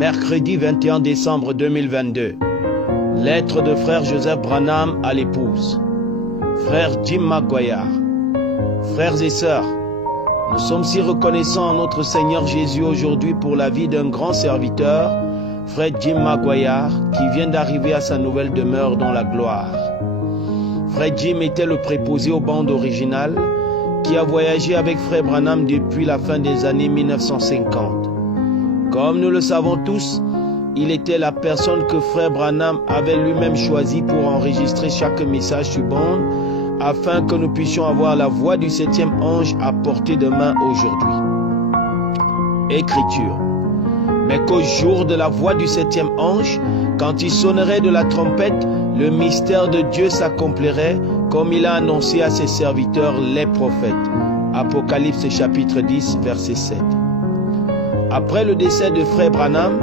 Mercredi 21 décembre 2022. Lettre de frère Joseph Branham à l'épouse. Frère Jim Maguire. Frères et sœurs, nous sommes si reconnaissants à notre Seigneur Jésus aujourd'hui pour la vie d'un grand serviteur, frère Jim Maguire, qui vient d'arriver à sa nouvelle demeure dans la gloire. Frère Jim était le préposé aux bandes originales qui a voyagé avec frère Branham depuis la fin des années 1950. Comme nous le savons tous, il était la personne que frère Branham avait lui-même choisie pour enregistrer chaque message sur bande afin que nous puissions avoir la voix du 7e ange à portée de main aujourd'hui. Écriture. Mais qu'au jour de la voix du 7e ange, quand il sonnerait de la trompette, le mystère de Dieu s'accomplirait comme il a annoncé à ses serviteurs les prophètes. Apocalypse chapitre 10, verset 7. Après le décès de frère Branham,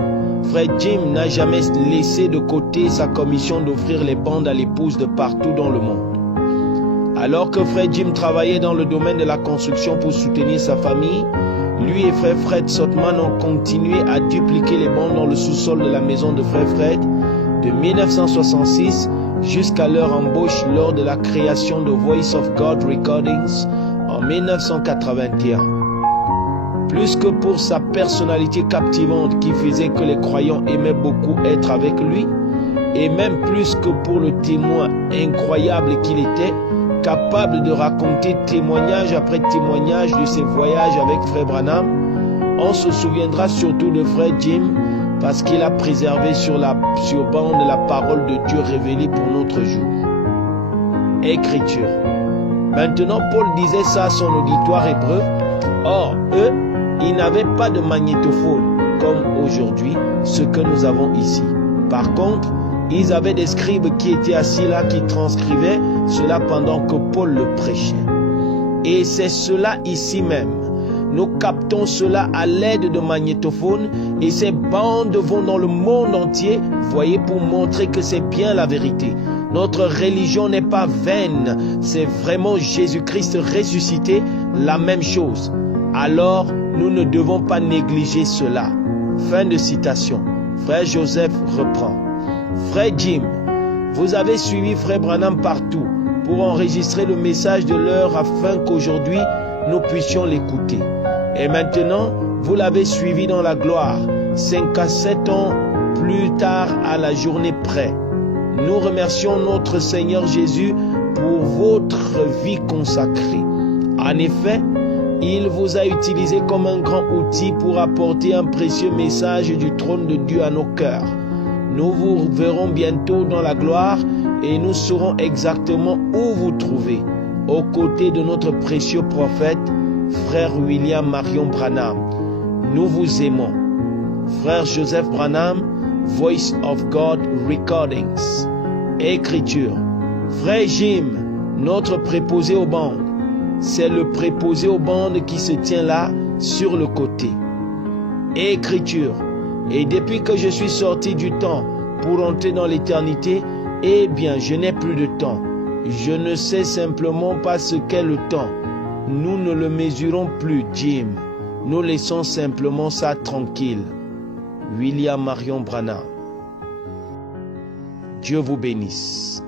frère Jim n'a jamais laissé de côté sa commission d'offrir les bandes à l'épouse de partout dans le monde. Alors que frère Jim travaillait dans le domaine de la construction pour soutenir sa famille, lui et frère Fred Sotman ont continué à dupliquer les bandes dans le sous-sol de la maison de frère Fred de 1966 jusqu'à leur embauche lors de la création de Voice of God Recordings en 1981. Plus que pour sa personnalité captivante qui faisait que les croyants aimaient beaucoup être avec lui, et même plus que pour le témoin incroyable qu'il était, capable de raconter témoignage après témoignage de ses voyages avec frère Branham, on se souviendra surtout de frère Jim parce qu'il a préservé sur bande la parole de Dieu révélée pour notre jour. Écriture. Maintenant, Paul disait ça à son auditoire hébreu. Or, eux, ils n'avaient pas de magnétophone comme aujourd'hui, ce que nous avons ici. Par contre, ils avaient des scribes qui étaient assis là, qui transcrivaient cela pendant que Paul le prêchait. Et c'est cela ici même. Nous captons cela à l'aide de magnétophones et ces bandes vont dans le monde entier, voyez, pour montrer que c'est bien la vérité. Notre religion n'est pas vaine, c'est vraiment Jésus-Christ ressuscité, la même chose. Alors, nous ne devons pas négliger cela. Fin de citation. Frère Joseph reprend. Frère Jim, vous avez suivi frère Branham partout pour enregistrer le message de l'heure afin qu'aujourd'hui nous puissions l'écouter. Et maintenant, vous l'avez suivi dans la gloire, 5 à 7 ans plus tard à la journée près. Nous remercions notre Seigneur Jésus pour votre vie consacrée. En effet, il vous a utilisé comme un grand outil pour apporter un précieux message du trône de Dieu à nos cœurs. Nous vous verrons bientôt dans la gloire et nous saurons exactement où vous trouvez, aux côtés de notre précieux prophète, frère William Marion Branham. Nous vous aimons. Frère Joseph Branham, Voice of God Recordings. Écriture. Frère Jim, notre préposé aux bandes. C'est le préposé aux bandes qui se tient là, sur le côté. Écriture. Et depuis que je suis sorti du temps pour entrer dans l'éternité, eh bien, je n'ai plus de temps. Je ne sais simplement pas ce qu'est le temps. Nous ne le mesurons plus, Jim. Nous laissons simplement ça tranquille. William Marion Branham. Dieu vous bénisse.